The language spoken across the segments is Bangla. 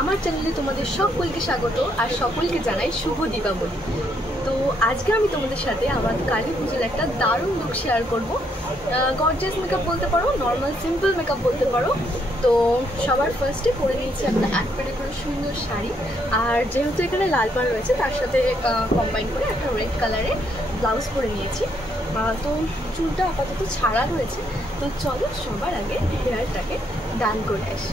আমার চ্যানেলে তোমাদের সকলকে স্বাগত আর সকলকে জানাই শুভ দীপাবলি। তো আজকে আমি তোমাদের সাথে আমার কালী পুজোর একটা দারুণ লুক শেয়ার করব। গর্জিয়াস মেকআপ বলতে পারো, নর্মাল সিম্পল মেকআপ বলতে পারো। তো সবার ফার্স্টে পরে নিয়েছি একটা একবারে করে সুন্দর শাড়ি, আর যেহেতু এখানে লাল পাড় রয়েছে তার সাথে কম্বাইন করে একটা রেড কালারে ব্লাউজ পরে নিয়েছি। তো চুলটা আপাতত ছাড়া রয়েছে, তো চলো সবার আগে হেয়ারটাকে ডান করে আসি।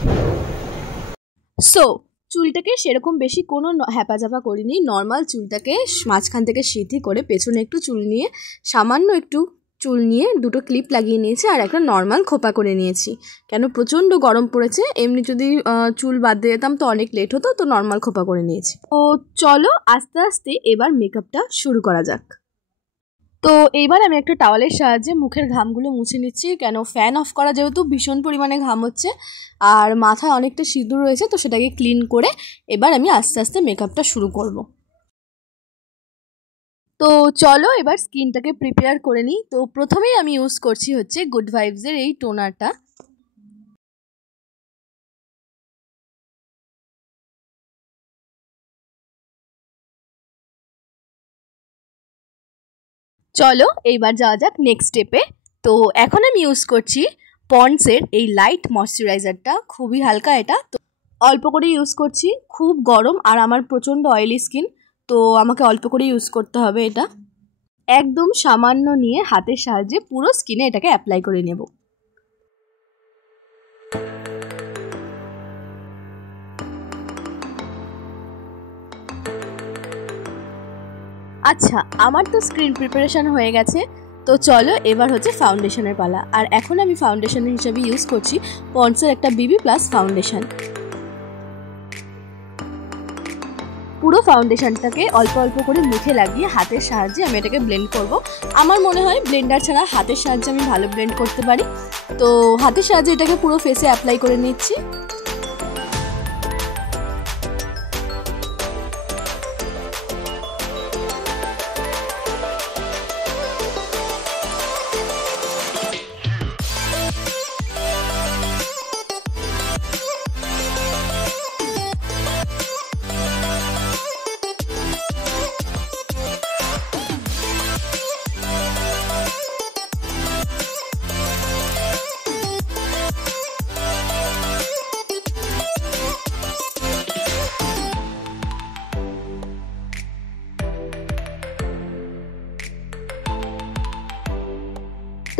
সো চুলটাকে সেরকম বেশি কোনো হ্যাপাজাপা করিনি, নর্মাল চুলটাকে মাঝখান থেকে সিধি করে পেছনে একটু চুল নিয়ে সামান্য একটু চুল নিয়ে দুটো ক্লিপ লাগিয়ে নিয়েছি আর একটা নর্মাল খোপা করে নিয়েছি। কেন প্রচণ্ড গরম পড়েছে, এমনি যদি চুল বাদ দিয়ে যেতাম তো অনেক লেট হতো, তো নর্মাল খোপা করে নিয়েছি। তো চলো আস্তে আস্তে এবার মেকআপটা শুরু করা যাক। তো এইবার আমি একটা টাওয়ালের সাহায্যে মুখের ঘামগুলো মুছে নিচ্ছি, কেন ফ্যান অফ করা যেহেতু ভীষণ পরিমাণে ঘাম হচ্ছে আর মাথায় অনেকটা সিঁদুর রয়েছে, তো সেটাকে ক্লিন করে এবার আমি আস্তে আস্তে মেকআপটা শুরু করব। তো চলো এবার স্কিনটাকে প্রিপেয়ার করে নিই। তো প্রথমেই আমি ইউজ করছি হচ্ছে গুড ভাইবসের এই টোনারটা। চলো এইবার যাওয়া যাক নেক্সট স্টেপে। তো এখন আমি ইউজ করছি পন্ডসের এই লাইট ময়শ্চারাইজারটা, খুবই হালকা এটা, তো অল্প করে ইউজ করছি। খুব গরম আর আমার প্রচণ্ড অয়েলি স্কিন, তো আমাকে অল্প করে ইউজ করতে হবে এটা। একদম সামান্য নিয়ে হাতের সাহায্যে পুরো স্কিনে এটাকে অ্যাপ্লাই করে নেব। আচ্ছা, আমার তো স্ক্রিন প্রিপারেশন হয়ে গেছে, তো চলো এবার হচ্ছে ফাউন্ডেশনের পালা। আর এখন আমি ফাউন্ডেশন হিসেবে ইউজ করছি পন্ডসের একটা বিবি প্লাস ফাউন্ডেশন। পুরো ফাউন্ডেশনটাকে অল্প অল্প করে মুখে লাগিয়ে হাতের সাহায্যে আমি এটাকে ব্লেন্ড করব। আমার মনে হয় ব্লেন্ডার ছাড়া হাতের সাহায্যে আমি ভালো ব্লেন্ড করতে পারি, তো হাতের সাহায্যে এটাকে পুরো ফেসে অ্যাপ্লাই করে নিচ্ছি।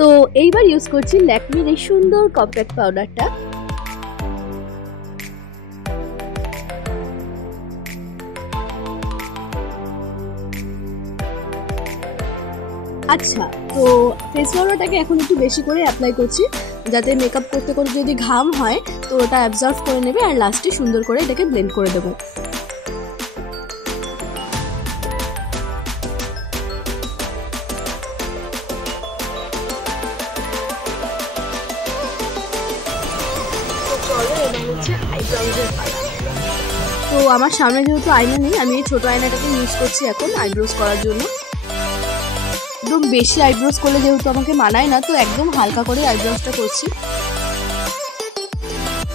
তো এইবার ইউজ করছি ল্যাকমির এই সুন্দর কম্প্যাক্ট পাউডারটা। আচ্ছা, তো ফেস পাউডারটাকে এখন একটু বেশি করে অ্যাপ্লাই করছি, যাতে মেকআপ করতে করতে যদি ঘাম হয় তো ওটা অ্যাবজর্ব করে নেবে, আর লাস্টে সুন্দর করে এটাকে ব্লেন্ড করে দেবো। তো আমার সামনে যেহেতু আয়না নেই, আমি এই ছোটো আয়নাটাকে ইউজ করছি এখন আইব্রোজ করার জন্য। একদম বেশি আইব্রোজ করলে যেহেতু আমাকে মানায় না, তো একদম হালকা করে আইব্রোজটা করছি।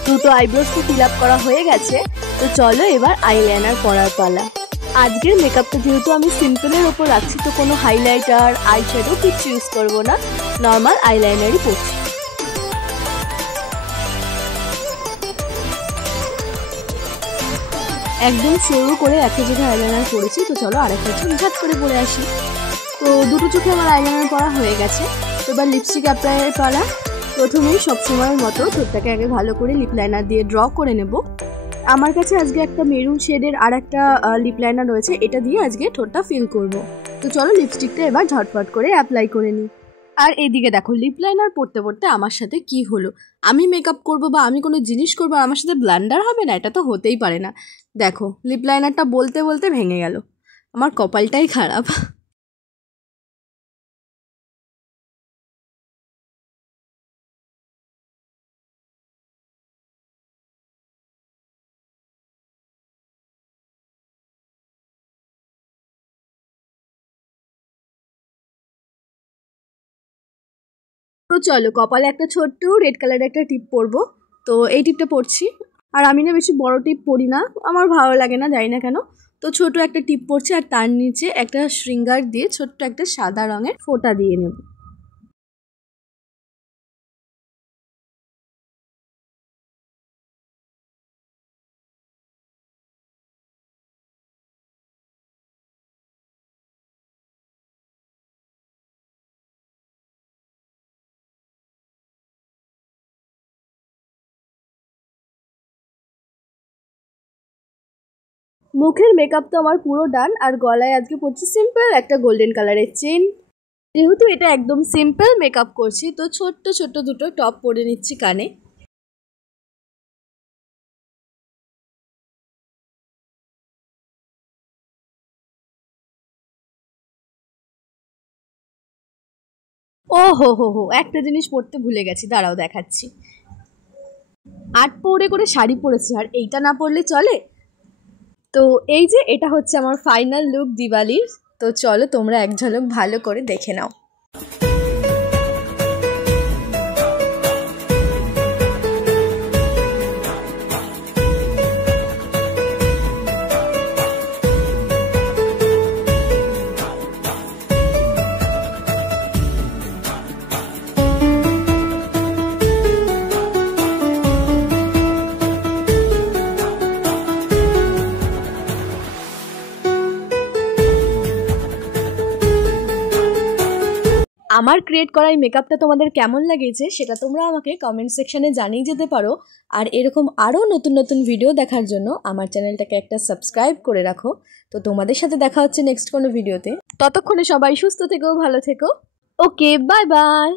দুটো আইব্রোজ তো ফিল আপ করা হয়ে গেছে, তো চলো এবার আইলাইনার করার পালা। আজকের মেকআপটা যেহেতু আমি সিম্পলের ওপর রাখছি, তো কোনো হাইলাইটার আইশ্যাডো কিছু ইউজ করবো না, নর্মাল আইলাইনারই পরছি। একদম সরু করে একটা চোখে আইলাইনার পরেছি, তো চলো আরেকটা চোখ ঝাট করে পরে আসি। তো দুটো চোখে আমার আইলাইনার পরা হয়ে গেছে, তো এবার লিপস্টিক অ্যাপ্লাইয়ের পালা। প্রথমেই সবসময়ের মতো ঠোঁটটাকে আগে ভালো করে লিপ লাইনার দিয়ে ড্র করে নেব। আমার কাছে আজকে একটা মেরুন শেডের আর একটা লিপ লাইনার রয়েছে, এটা দিয়ে আজকে ঠোঁটটা ফিল করব। তো চলো লিপস্টিকটা এবার ঝটপট করে অ্যাপ্লাই করে নিই। আর এইদিকে দেখো লিপ লাইনার পড়তে পড়তে আমার সাথে কি হলো। আমি মেকআপ করব বা আমি কোনো জিনিস করবো আর আমার সাথে ব্লান্ডার হবে না, এটা তো হতেই পারে না। দেখো লিপ লাইনারটা বলতে বলতে ভেঙে গেল, আমার কপালটাই খারাপ। তো চলো কপালে একটা ছোট্ট রেড কালারের একটা টিপ পরবো, তো এই টিপটা পরছি। আর আমি না বেশি বড় টিপ পরি না, আমার ভালো লাগে না, জানি না কেন। তো ছোট একটা টিপ পরছি আর তার নিচে একটা শৃঙ্গার দিয়ে ছোট্ট একটা সাদা রঙের ফোঁটা দিয়ে নেব। মুখের মেকআপ তো আমার পুরো ডান, আর গলায় আজকে পরছি সিম্পল একটা গোল্ডেন কালারের চেন। যেহেতু এটা একদম সিম্পল মেকআপ করছি, তো ছোট্ট ছোট্ট দুটো টপ পরে নিচ্ছি কানে। ও হো হো হো, একটা জিনিস পরতে ভুলে গেছি, দাঁড়াও দেখাচ্ছি। 8 পৌড়ে করে শাড়ি পরেছি, আর এইটা না পরলে চলে? তো এই যে এটা হচ্ছে আমার ফাইনাল লুক দিওয়ালির। তো চলো তোমরা এক ঝলক ভালো করে দেখে নাও। আমার ক্রিয়েট করা এই মেকআপটা তোমাদের কেমন লেগেছে সেটা তোমরা আমাকে কমেন্ট সেকশনে জানিয়ে যেতে পারো। আর এরকম আরও নতুন নতুন ভিডিও দেখার জন্য আমার চ্যানেলটাকে একটা সাবস্ক্রাইব করে রাখো। তো তোমাদের সাথে দেখা হচ্ছে নেক্সট কোনো ভিডিওতে। ততক্ষণে সবাই সুস্থ থেকো, ভালো থেকো। ওকে, বাই বাই।